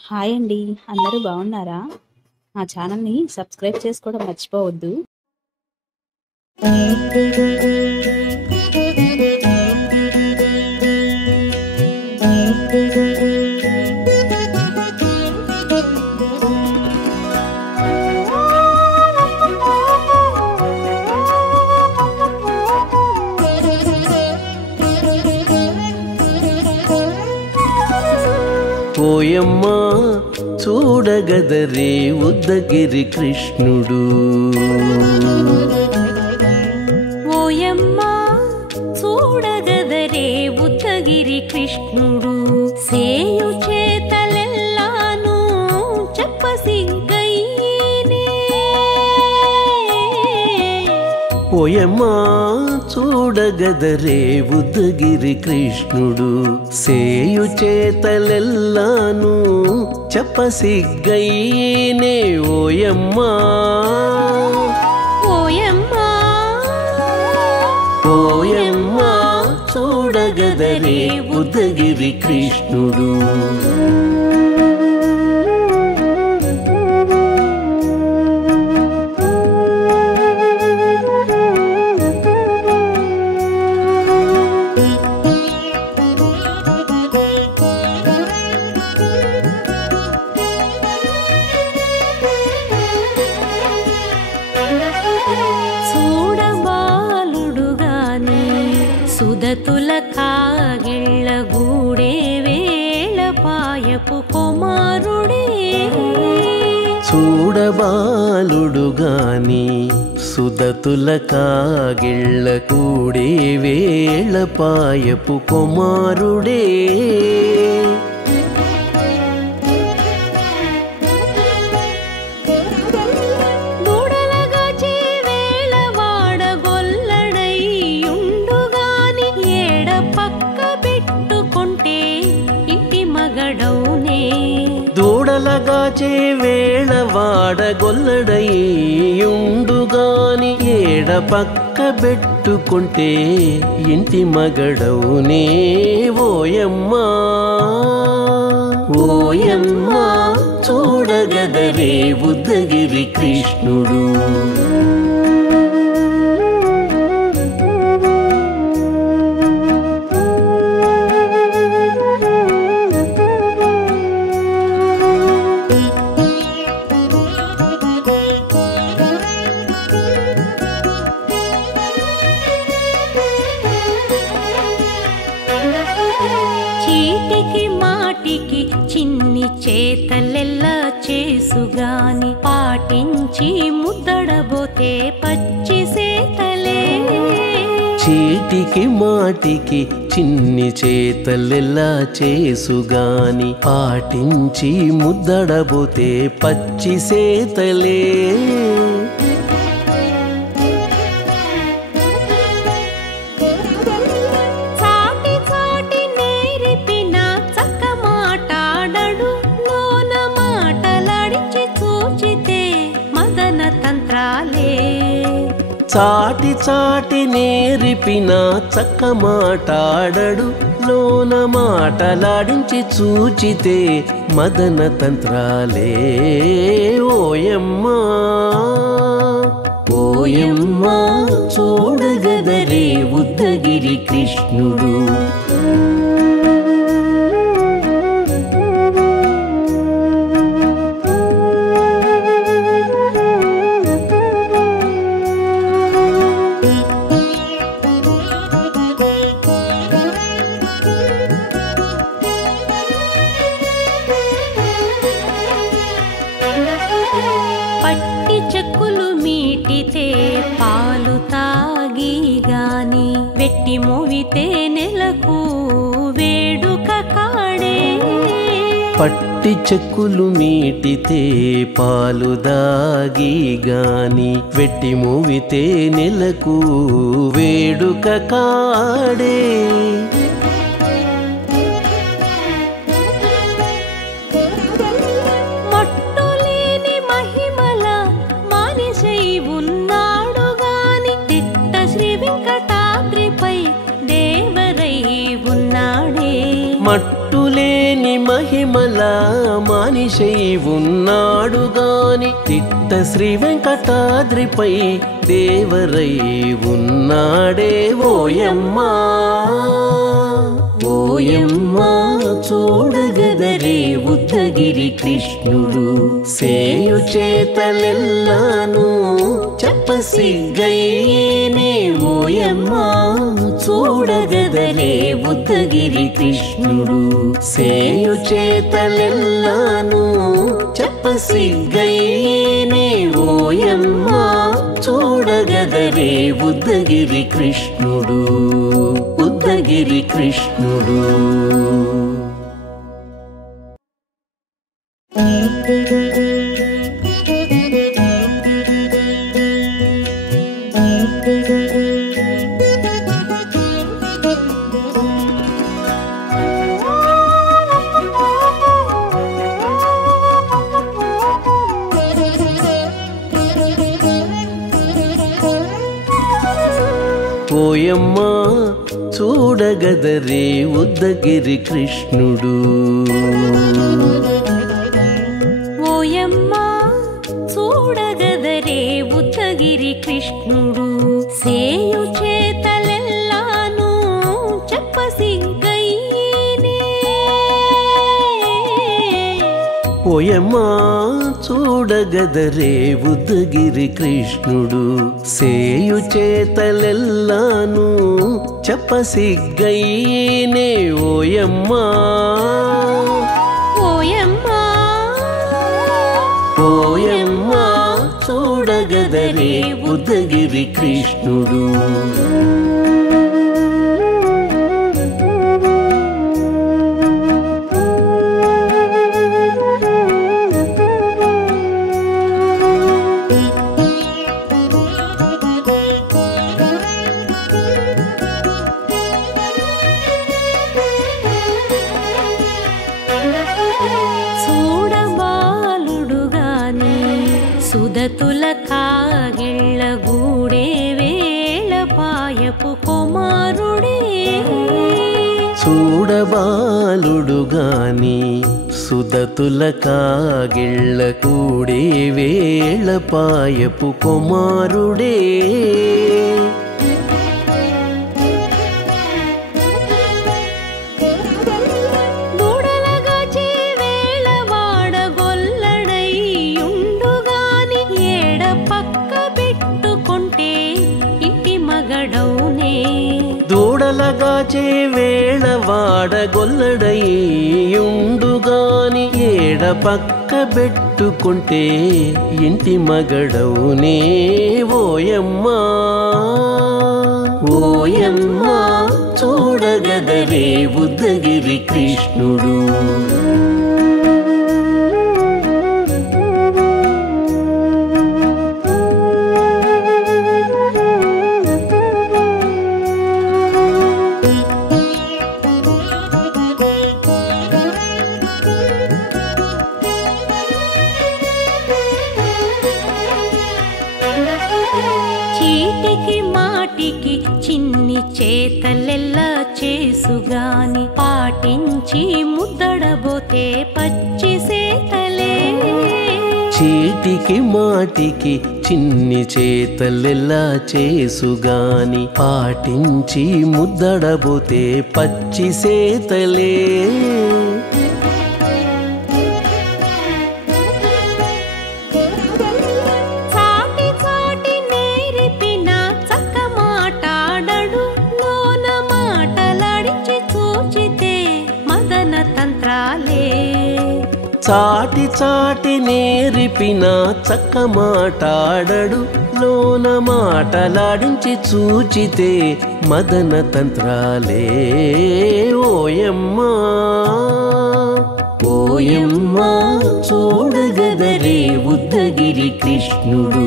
Hi అండి. అందరూ బాగున్నారా? మా ఛానల్‌ని సబ్స్క్రైబ్ చేసుకోవడం మర్చిపోవద్దు. ఓయమ్మా చూడగదరే ఉద్దగిరి కృష్ణుడు. ఓయమ్మా చూడగదరే ఉద్దగిరి కృష్ణుడు. సేయు చేతలెల్లాను చెప్పసిగ్గయ్యేనే. ఓయమ్మా చూడగదరే ఉద్దగిరి కృష్ణుడు. సేయు చేతలెల్లాను చెప్పసిగ్గయ్యేనే. ఓయమ్మా ఓయమ్మా ఓయమ్మా చూడగదరే ఉద్దగిరి కృష్ణుడు. చూడబాలుడుగాని సుదతుల కాగిళ్ళ గూడే వేళ పాయపు కుమారుడే. చూడబాలుడుగాని సుదతుల కాగిళ్ళ కూడే వేళ పాయపు కుమారుడే. దూడలగాచే వేళ వాడగొల్లడయ్యుండుగాని ఏడ పక్క పెట్టుకుంటే ఇంటి మగడవునే. ఓయమ్మా ఓయమ్మా చూడగదరే ఉద్దగిరి కృష్ణుడు. చీటికి మాటికి చిన్ని చేతలెల్లా చేసుగాని పాటించి ముద్దడబోతే పచ్చి సేతలే. చీటికి మాటికి చిన్ని చేతలెల్లా చేసుగాని పాటించి ముద్దడబోతే పచ్చి సేతలే. చాటి చాటి నేరిపిన చక్క మాటాడడు లోన మాటలాడించి చూచితే మదన తంత్రాలే. ఓయమ్మా ఓయమ్మా చూడగదరే ఉద్దగిరి కృష్ణుడు. పట్టి చెక్కులు మీటితే పాలు తాగి గాని వెట్టి మోవితే నెలకు వేడుక కాడే. పట్టి చెక్కులు మీటితే పాలు దాగి గాని వెట్టి మోవితే నెలకు వేడుక కాడే. మట్టులేని మహిమ మహిమల మానిషై ఉన్నాడు గాని తిట్ట శ్రీ వెంకటాద్రిపై దేవరై ఉన్నాడే ఓయమ్మా ఓయమ్మా చూడగదరే ఉద్దగిరి కృష్ణుడు సేయు చేతలెల్లాను చెప్పసిగ్గయ్యేనే ఓయమ్మా చూడగదరే ఉద్దగిరి కృష్ణుడు సేయు చేతలెల్లాను చెప్పసిగ్గయ్యేనే ఓయమ్మా చూడగదరే ఉద్దగిరి కృష్ణుడు ఉద్దగిరి కృష్ణుడు. ఓయమ్మా చూడగదరే ఉద్దగిరి కృష్ణుడు ఓయమ్మా చూడగదరే ఉద్దగిరి కృష్ణుడు సేయు చేతలెల్లాను చెప్పసిగ్గయ్యేనే ఓయమ్మా చూడగదరే ఉద్దగిరి కృష్ణుడు సేయు చేతలెల్లాను చెప్పసిగ్గయ్యేనే ఓయమ్మా ఓయమ్మా ఓయమ్మా చూడగదరే ఉద్దగిరి కృష్ణుడు. సుదతుల కాగిళ్ళ గూడే వేళ పాయపు కుమారుడే చూడబాలుడు గాని సుదతుల కాగిళ్ళ కూడే వేళ పాయపు కుమారుడే దూడలగాచే వేళ వాడగొల్లడయ్యుండుగాని ఏడ పక్క పెట్టుకుంటే ఇంటి మగడవునే ఓయమ్మా ఓయమ్మా చూడగదరే ఉద్దగిరి కృష్ణుడు. చిన్ని చేతలెల్లా చేసుగాని పాటించి ముద్దడబోతే పచ్చి సేతలే చీటికి మాటికి చిన్ని చేతలెల్లా చేసుగాని పాటించి ముద్దడబోతే పచ్చి సేతలే చాటి చాటి నేరిపిన చక్క మాటాడడు లోన మాటలాడించి చూచితే మదన తంత్రాలే ఓయమ్మా ఓయమ్మా చూడగదరే ఉద్దగిరి కృష్ణుడు.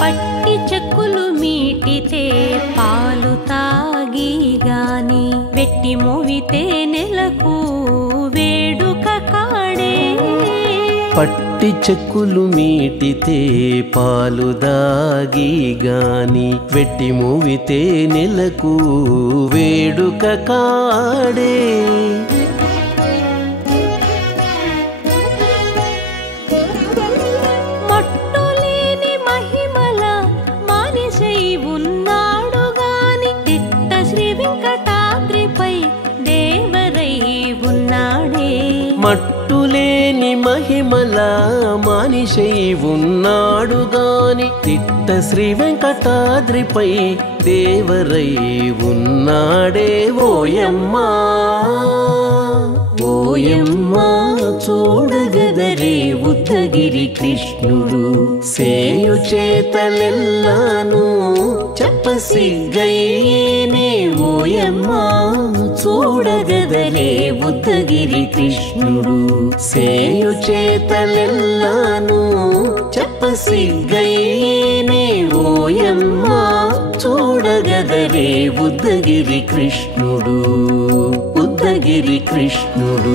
పట్టి చెక్కులు మీటితే వెట్టి మోవితే నెలకు వేడుక కాడే పట్టి చెక్కులు మీటితే పాలు దాగి గాని వెట్టి మూవితే నెలకు వేడుక కాడే మట్టులేని మహిమల మానిషై ఉన్నాడు గాని తిట్ట శ్రీ వెంకటాద్రిపై దేవరై ఉన్నాడే మట్టులేని మహిమల మానిషై ఉన్నాడు గాని తిట్ట శ్రీ వెంకటాద్రిపై దేవరై ఉన్నాడే ఓయమ్మా ఓయమ్మా చూడగదరే ఉద్దగిరి కృష్ణుడు సేయు చేతలెల్లాను చెప్పసిగ్గయ్యేనే ఓయమ్మా చూడగదరే ఉద్దగిరి కృష్ణుడు సేయు చేతలెల్లాను చెప్పసిగ్గయ్యేనే ఓయమ్మా చూడగదరే ఉద్దగిరి కృష్ణుడు ఉద్దగిరి కృష్ణుడు